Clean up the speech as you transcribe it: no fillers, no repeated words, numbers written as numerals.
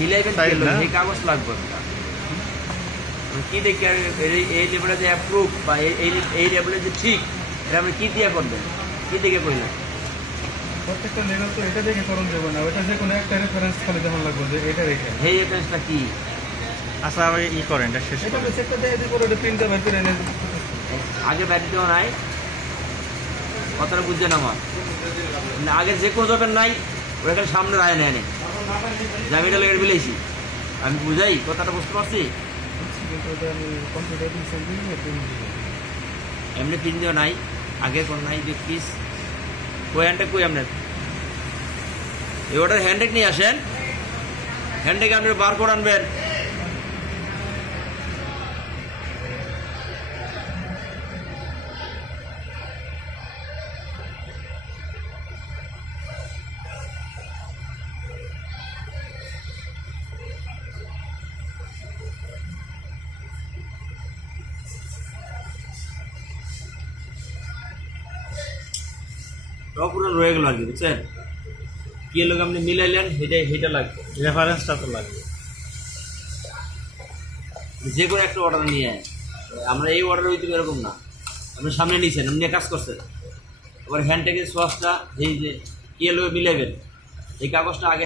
মিলাইবেন এই কাগজ লাগবে কি দেখে এই লেভেলে যে অ্যাপ্রুভ বা এই লেভেলে যে ঠিক এটা আপনি কি দিয়ে করবেন, কি দেখে কইলেন? প্রত্যেকটা লেভেল তো এটা দেখে করণ যাবে না, ওইটা যে কোনো একটা রেফারেন্স খালি দেখান লাগবে যে এটা রেখে এই রেফারেন্সটা কি। আচ্ছা আমি ই করেন এটা শেষ এটা সেটটা দিয়ে দিব, ওটা প্রিন্টটা বের করে এনে আগে ব্যাটারি দেওয়া নাই, কথাটা বুঝছেন আমার? আগে যে কোনো যাবেন নাই ওটা সামনে রায় নেয় নে যে আমি এটা লেগে মিলেছি, আমি বুঝাই কথাটা বুঝতে পারছি। এমনি পিন দেওয়া নাই, আগে কোন নাই যে পিস কই হ্যান্ডেক কই আপনার এই ওটার হ্যান্ডেক নিয়ে আসেন, হ্যান্ডেকে আপনার বার করে আনবেন। পুরো রয়ে গেল আর কি, বুঝছেন? কি লোক আপনি মিলাইলেন সেটা লাগবে, রেফারেন্সটা তো লাগবে। যে কোনো একটা অর্ডার নিয়ে আমরা এই অর্ডার হইতে এরকম না, আপনি সামনে নিয়েছেন, আপনি কাজ করছেন, আবার হ্যান্ডটেকের সোয়াসটা এই যে কি লোক মিলাইবেন এই কাগজটা আগে